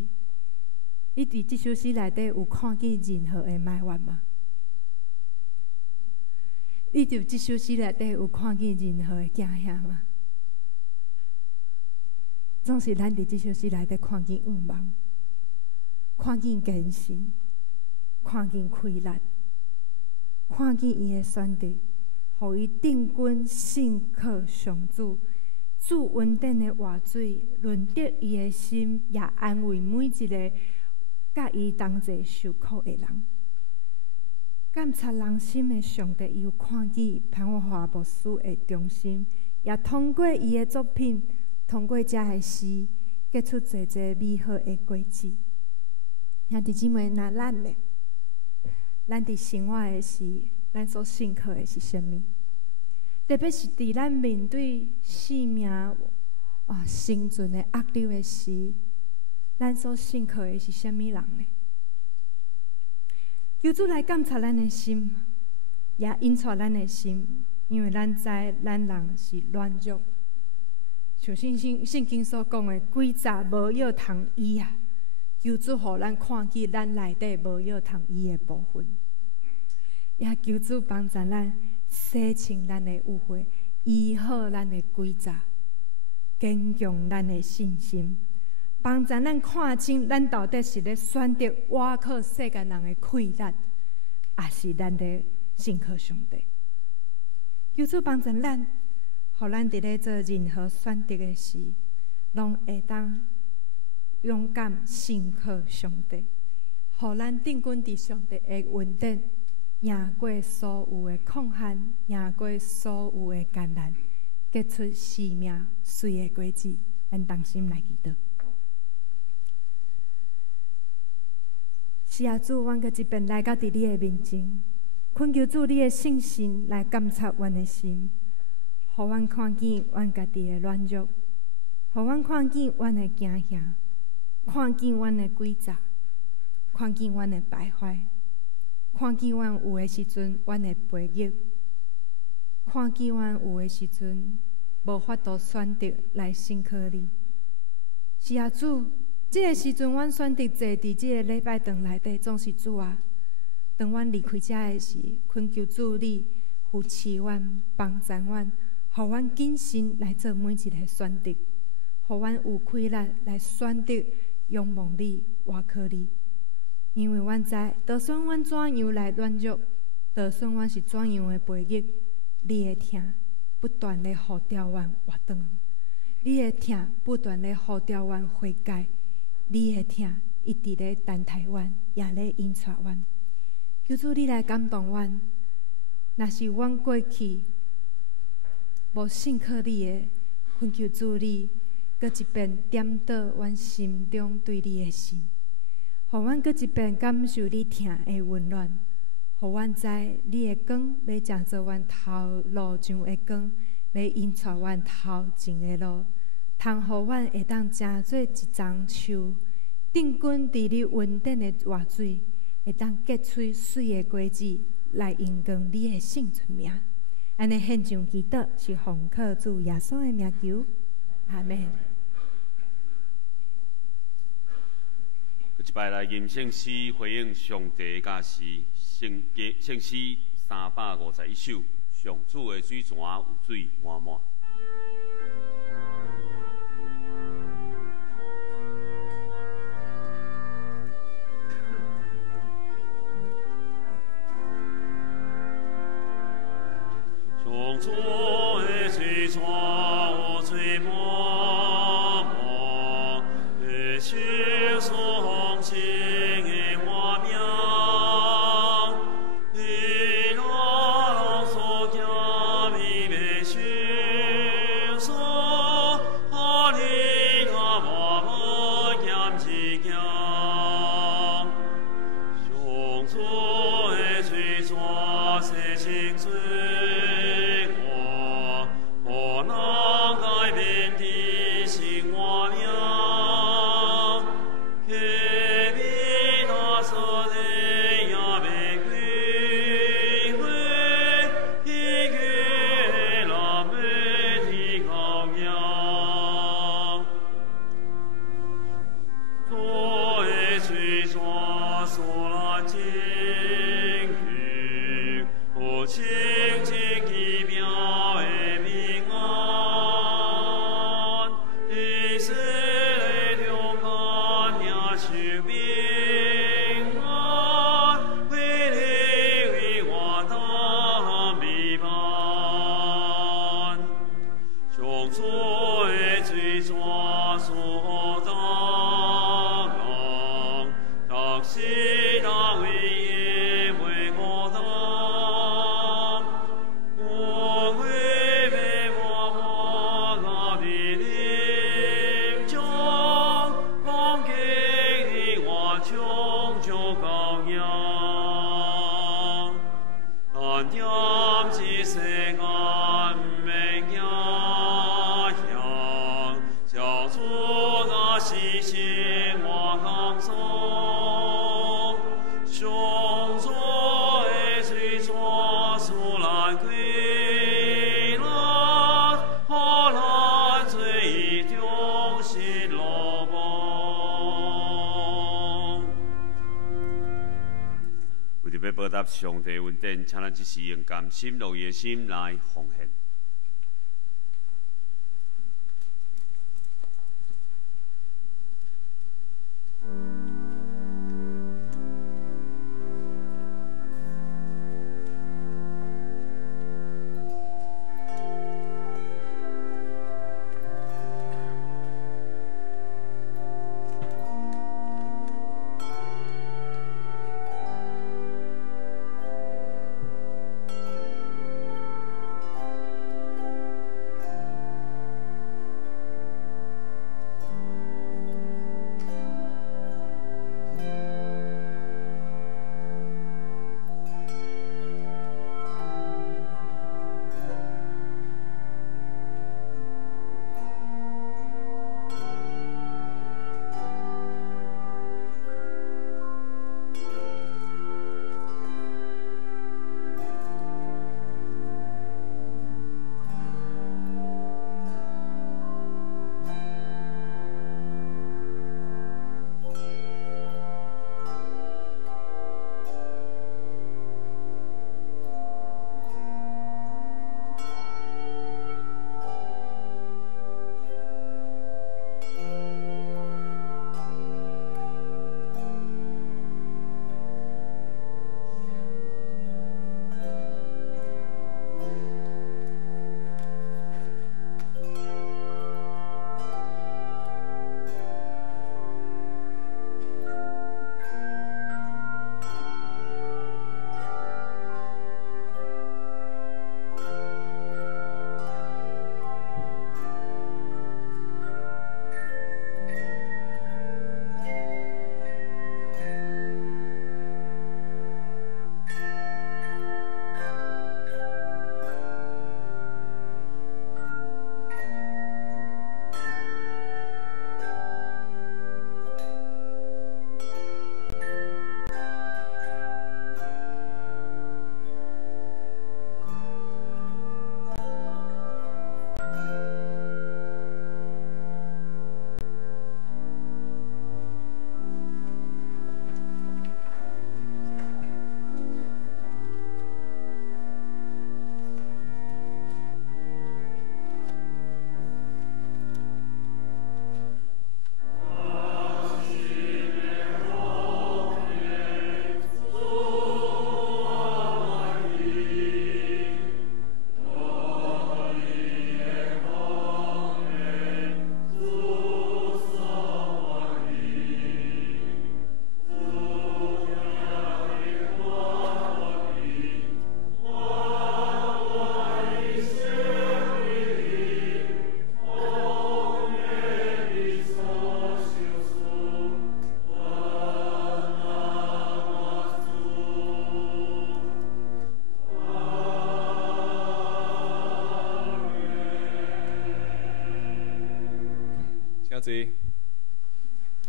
你伫即首诗内底有看见任何的埋怨吗？你伫即首诗内底有看见任何的惊吓吗？总是咱伫即首诗内底看见愿望，看见坚信，看见开力，看见伊的选择，互伊定君信靠上主。主稳定的活水，润得伊的心，也安慰每一个甲伊同齐受苦的人。监察人心的上帝，伊有看见潘华华牧师的忠心，也通过伊的作品，通过遮的诗，结出侪侪美好的果子。兄弟姊妹，那咱伫生活的时，咱所信靠的是啥物？特别是伫咱面对生命生存的压力的时，咱所信靠的是啥物人呢？求主来监察咱的心，也引带咱的心，因为咱知咱人是软弱，像圣经所讲的，诡诈无药通医啊！求主互咱看见咱内底无药通医的部分，也求主帮助咱。洗清咱的污秽，医好咱的诡诈，坚强咱的信心，帮助咱看清咱到底是咧选择倚靠世间人的快乐，还是咱的信靠上帝。求主帮助咱，互咱伫咧做任何选择的时，拢会当勇敢信靠上帝，互咱定君伫上帝的稳定。赢过所有的抗限，赢过所有的艰难，结出生命水的果子。咱同心来祈祷。是啊，主，阮阁一遍来到伫你的面前，恳求主你的圣神来监察阮的心，互阮看见阮家己的软弱，互阮看见阮的惊吓，看见阮的诡诈，看见阮的败坏。看见阮有诶时阵，阮会背逆；看见阮有诶时阵，无法度选择来信靠你。是啊，主，即个时阵，阮选择坐伫即个礼拜堂内底，总是主啊。当阮离开遮诶时，恳求主你扶持阮、帮助阮，互阮谨慎来做每一个选择，互阮有气力来选择仰望你、倚靠你。因为阮知，就算阮怎样来软弱，就算阮是怎样的背逆，你的疼不断地呼召阮活转，你的疼不断地呼召阮悔改，你的疼一直咧等待阮，也咧引带阮。求主你来感动阮，若是阮过去无信靠你的，恳求主你，搁一遍点倒阮心中对你的心。互阮搁一遍感受你疼的温暖，互阮知你的光要将做阮头路上的光，要引带阮头前的路，通互阮会当成做一丛树，定君伫你稳定的活水，会当结出水的果子，来荣光你的圣尊名。安尼献上祈祷，是奉靠主耶稣的名求，阿门。一摆来吟圣诗，回应上帝的教示。圣诗351首，上主的水泉有水满满。上主的水泉有水满满，心所情的画面。水泉洗净罪恶。感之世安命呀呀，叫出那西西我刚松，胸作的水错苏兰归啦，好兰最中心罗梦。为着要报答上帝恩典，请咱即时用甘心乐意的心来奉献。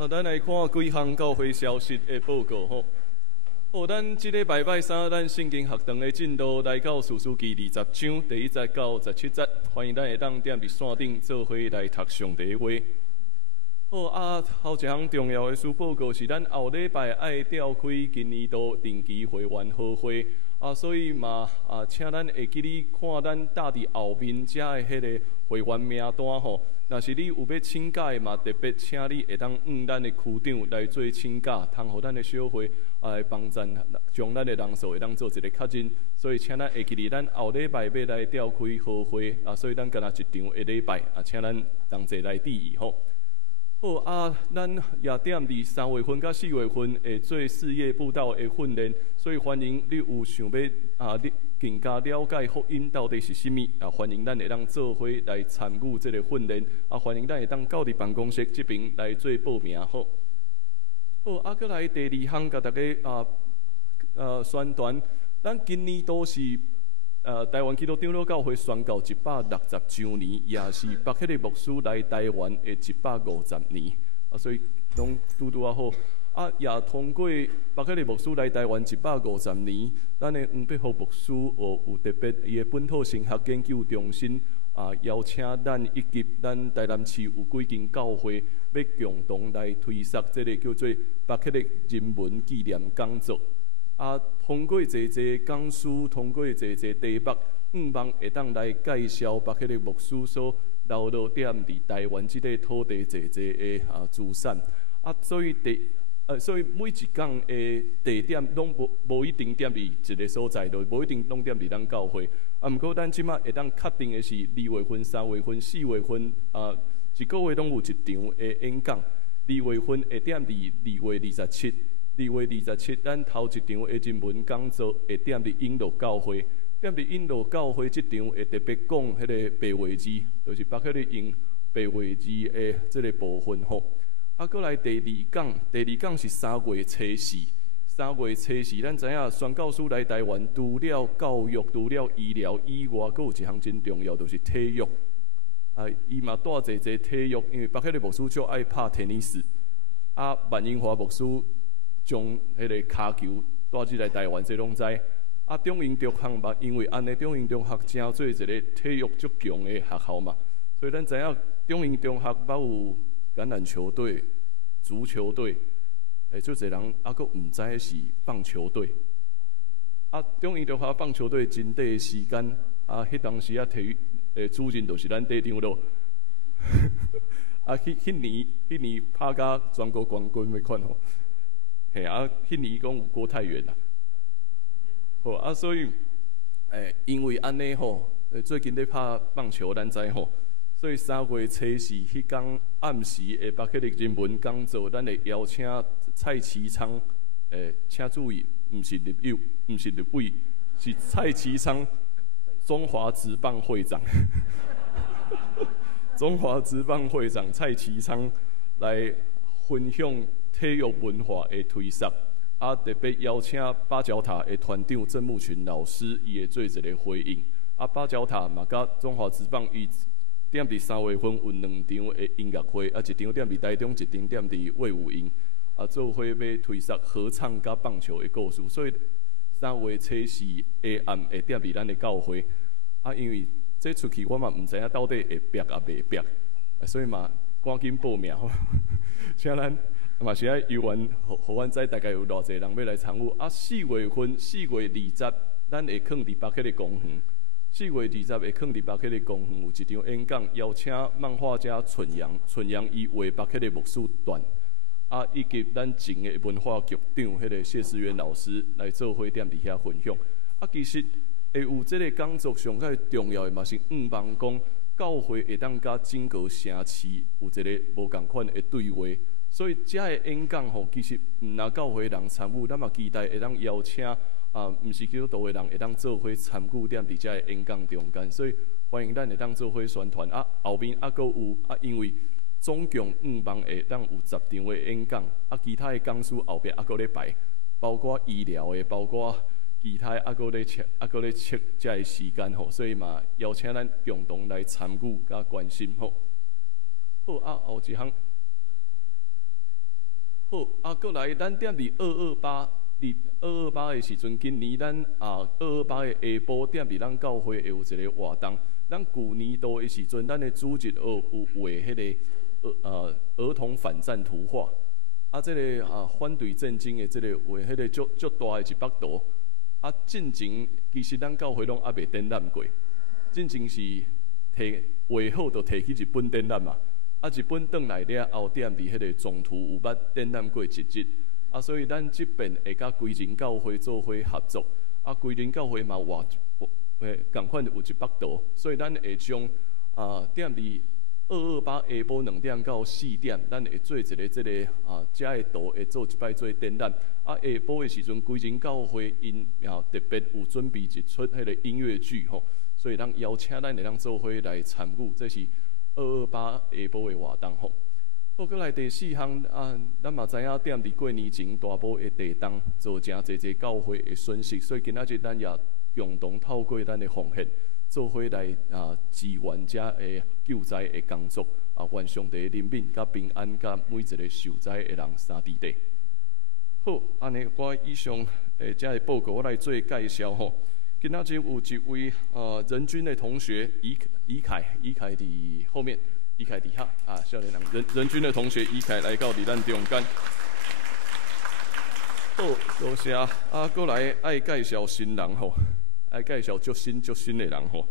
咱来看几项教会消息的报告吼。咱即礼拜拜三，咱圣经学堂的进度来到士师记20章第1节到17节，欢迎咱会当踮伫线顶做伙来读上帝的话。后一项重要的事报告是，咱后礼拜爱召开今年度定期会员好会所以嘛请咱会记哩看咱搭伫后面遮的迄个会员名单吼。若是你有要请假的嘛，特别请你会当咱的区长来做请假，通互咱的小会来帮助，将咱的人数会当做一个确认。所以请咱会记哩，咱后礼拜要来召开好会所以咱干那一场下礼拜请咱同齐来注意吼。咱也踮伫3月份到4月份会做事业布道的训练，所以欢迎你有想要你更加了解福音到底是甚物欢迎咱会当做伙来参与这个训练欢迎咱会当到伫办公室这边来做报名好。再来第2项，甲大家宣传，咱今年都是台湾基督长老教会宣告160周年，也是巴克利牧师来台湾的150年，所以拢拄啊好。也通过巴克利牧师来台湾150年，咱的黄百福牧师有特别伊的本土神学研究中心邀请咱以及咱台南市有几间教会要共同来推设这个叫做巴克利人文纪念讲座。通过侪讲师，通过侪题目，希望会当来介绍巴克利牧师所留落踮伫台湾即个土地侪的资产。所以每一讲的地点拢无一定点伫一个所在，就无一定拢点伫咱教会。毋过咱即马会当确定的是2月份、3月份、4月份一个月拢有一场的演讲。2月份会点伫2月27。2月27，咱头一场的人文讲座会点伫印度教会，点伫印度教会即场会特别讲迄个白话字，就是巴克利用白话字的即个部分吼。过来第二讲是3月初4，3月初4，咱知影宣教师来台湾，除了教育、除了医疗以外，佫有一项真重要，就是体育。伊嘛带侪体育，因为巴克利牧师足爱拍天尼斯，万英华牧师将迄个骹球带进来台湾，这拢知。中英中学嘛，因为安尼中英中学正做一个体育足强的学校嘛，所以咱知影中英中学捌有橄榄球队、足球队，足侪人佫毋知是棒球队。中英中学棒球队真短的时间，迄当时体育主任就是咱队长咯。迄年拍甲全国冠军的款吼。嘿迄年讲有郭泰源啦。好所以因为安尼吼，最近咧拍棒球，咱知吼。所以3月初4迄天暗时的巴克利人文讲座，咱会邀请蔡其昌，请注意，毋是立委，是蔡其昌，中华职棒会长，中华职棒会长蔡其昌来分享体育文化的推设，特别邀请八角塔的团长郑木群老师，伊会做一个回应。八角塔嘛，甲中华职棒伊。点伫3月份有2场的音乐会，一场点伫台中，一场点伫魏武营，做伙要推设合唱甲棒球的故事。所以3月初4下暗会点伫咱的教会，因为这出去我嘛毋知影到底会逼袂逼，所以嘛赶紧报名，请咱嘛是爱游玩，互阮知大概有偌济人要来参与。4月份4月20，咱会放伫巴克利公园。4月20会放伫巴克利公园有一场演讲，邀请漫画家春阳伊画巴克利牧师传，以及咱前的文化局长迄个谢思源老师来做伙点伫遐分享。其实会有这个讲座上较重要的嘛是希望讲教会会当甲整个城市有一个无共款的对话。所以遮个演讲吼，其实毋若教会人参与，咱嘛期待会当邀请。毋是基督徒的人会当做伙参与踮伫遮个演讲中间，所以欢迎咱会当做伙宣传。后面佫有因为总共希望会当有10场的演讲，其他的讲师后壁佫咧排，包括医疗的，包括其他佫咧切遮个时间吼，所以嘛邀请咱共同来参与甲关心吼。好后一项，好佫来，咱踮伫228。228的时阵，今年咱228的下晡点伫咱教会会有一个活动。咱旧年度的时阵，咱的主日有画迄个儿童反战图画。这个反对战争的这个画，迄个足大的一幅图。进前其实咱教会拢还袂展览过，进前是画好就摕去日本展览嘛。日本转来了后，点伫迄个总图有捌展览过一日。所以咱即边会甲规人教会做伙合作，规人教会嘛共款有一幅图，所以咱会将点伫228下晡2点到4点，咱会做一个遮个图会做一摆做展览。下晡的时阵，规人教会因特别有准备一出迄个音乐剧吼，所以咱邀请咱会当做伙来参与，这是228下晡的活动吼。过来第4项咱嘛知影踮伫过年前大埔的地动，造成侪教会的损失，所以今仔日咱也共同透过咱的奉献，做伙来支援遮的救灾的工作，愿上帝的怜悯、甲平安、甲每一个受灾的人三伫地。好，安尼我以上遮的报告我来做介绍吼。今仔日有一位人均的同学伊凯伫后面，伊凯伫遐少年人人均的同学伊凯来到伫咱中间。好，多谢过来爱介绍新人吼，爱介绍足新的人吼，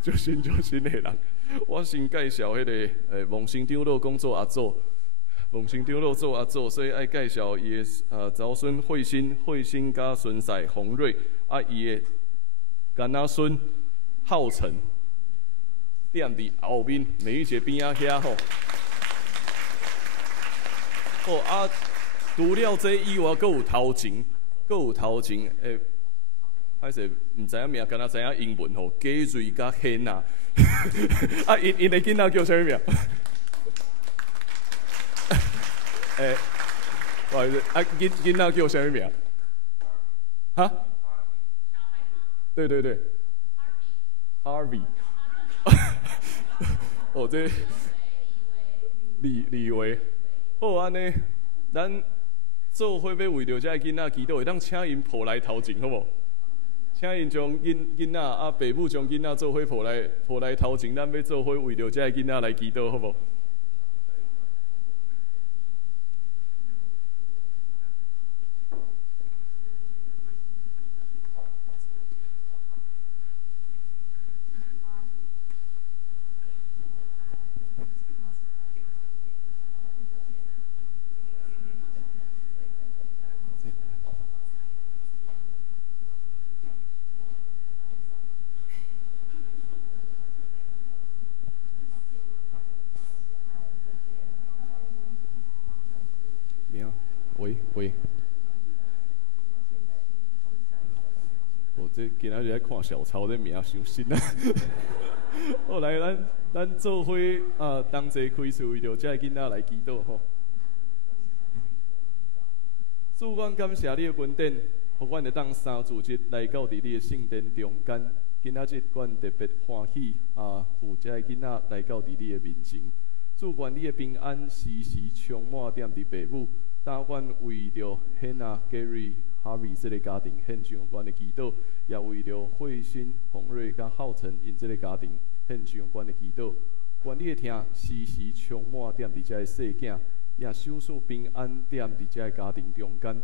足新的人。我先介绍迄个孟新长老讲做阿祖，孟新长老做阿祖，所以爱介绍伊的祖孙慧心甲孙婿洪瑞，伊的干仔孙浩成，踮伫后面美玉姐边仔遐吼。好除了这以外，佫有头前，歹势唔知影名，敢若知影英文吼，嘉瑞甲hen啊，因的囡仔叫啥物名？不好意思，囡仔叫啥物名？哈？对，Harvey。这李维，好安尼，咱做伙要为着这囡仔祈祷，会当请因抱来头前，好无？请因将囡仔爸母将囡仔做伙抱来头前，咱要做伙为着这囡仔来祈祷，好无？喂，这今仔日在看小抄，这名伤新啊！好来，咱做伙同齐开始为着这囡仔来祈祷吼。主，阮感谢你的恩典，互阮会当三主日来到伫你的圣殿中间。今仔日阮特别欢喜有这囡仔来到伫你的面前。主，愿你的平安时时充满踮伫父母。但阮为着hen Gary Harvey 这个家庭献上阮的祈祷，也为着慧心、洪瑞甲浩成因这个家庭献上阮的祈祷。愿你的听时时充满踮伫这个细囝，也守守平安踮伫这个家庭中间，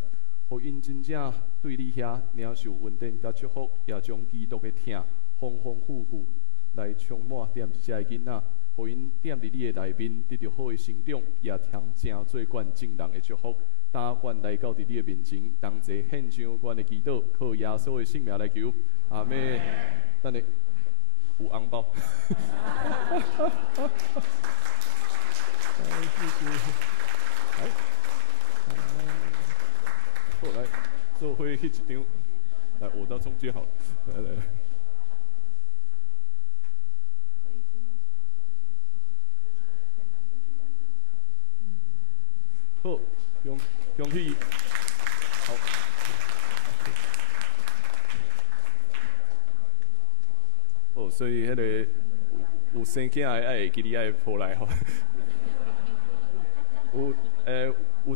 互因真正对你遐领受稳定甲祝福，也将基督的听丰丰富富来充满踮伫这个囡仔。互因踮伫你的内面，得到好的成长，也听正做惯正人的祝福。但愿来到伫你的面前，同齐献上阮的祈祷，靠耶稣的性命来求。阿妹，等下有红包。好来，做伙翕一张，来我到中间好了，来。好，恭喜！好，哦，所以迄个有生囝的爱记你爱抱来吼。有一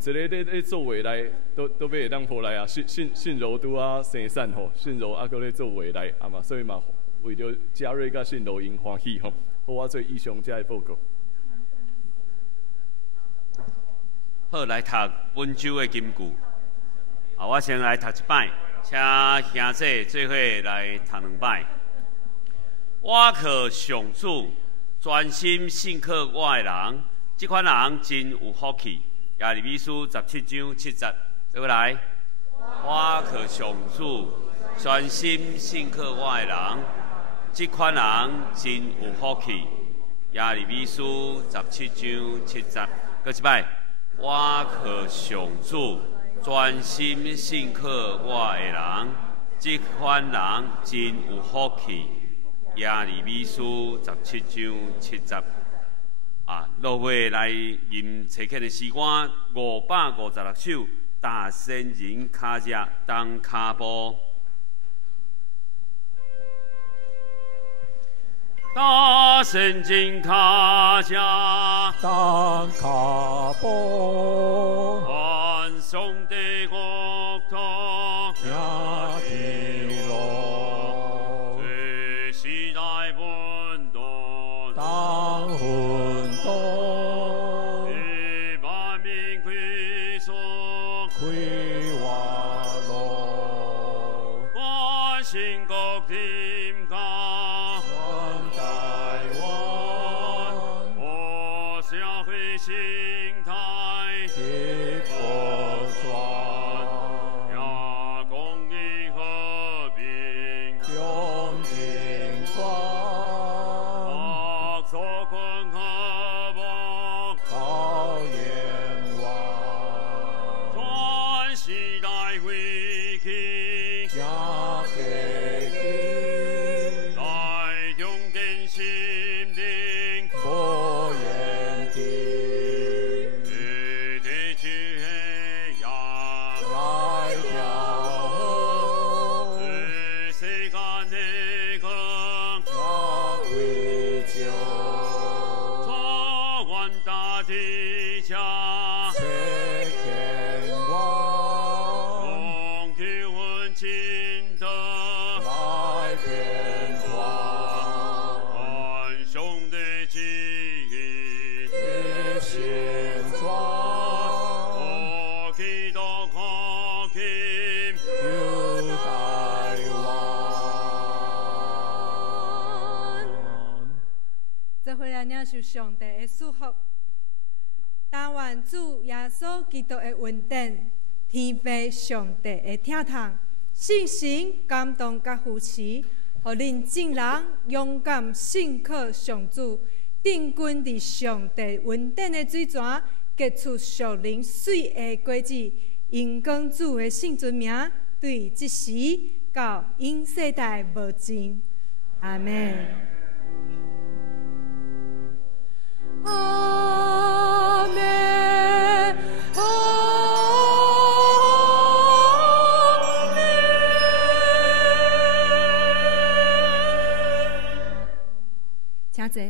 个咧做画来，都要会当抱来啊。信柔拄生产吼，信柔搁咧做画来，嘛，所以嘛为着嘉瑞甲信柔因欢喜吼，好，我做以上这报告。好，来读本周的金句。我先来读一摆，请兄弟做伙来读两摆。我靠上主，专心信靠我的人，这款人真有福气。耶利米书17章7节，做伙来。我靠上主，专心信靠我的人，这款人真有福气。耶利米书17章7节，搁一摆。我靠上主，专心信靠我的人，这款人真有福气。耶利米书17章7节。落尾来吟册刻的诗歌556首，大仙人脚热当脚步。圣经他家，当卡波，万上帝国度，亚地罗，最时代本多，当混动，一万民归属，归瓦罗，万兴国天家，全台湾，我社会生态，一波转，呀，公益和平，永进转，啊，做困和睦，高阎王，全时代回去，加给你，来中间心灵，不言地，日地去呀，来调和，世间的光，要为救，做万大的家，切天光，用救恩亲德，来变化，万兄的记忆，一心转，我基督可敬，救台湾。这回来领受上帝的祝福。但愿主耶稣基督的恩典、天父上帝的疼痛、信心感动甲扶持，互恁众人勇敢信靠上主，定根伫上帝恩典的水泉，结出属灵水的果子，因讲主的圣尊名，对即时到永世代无尽。阿门。阿门，阿门。请坐。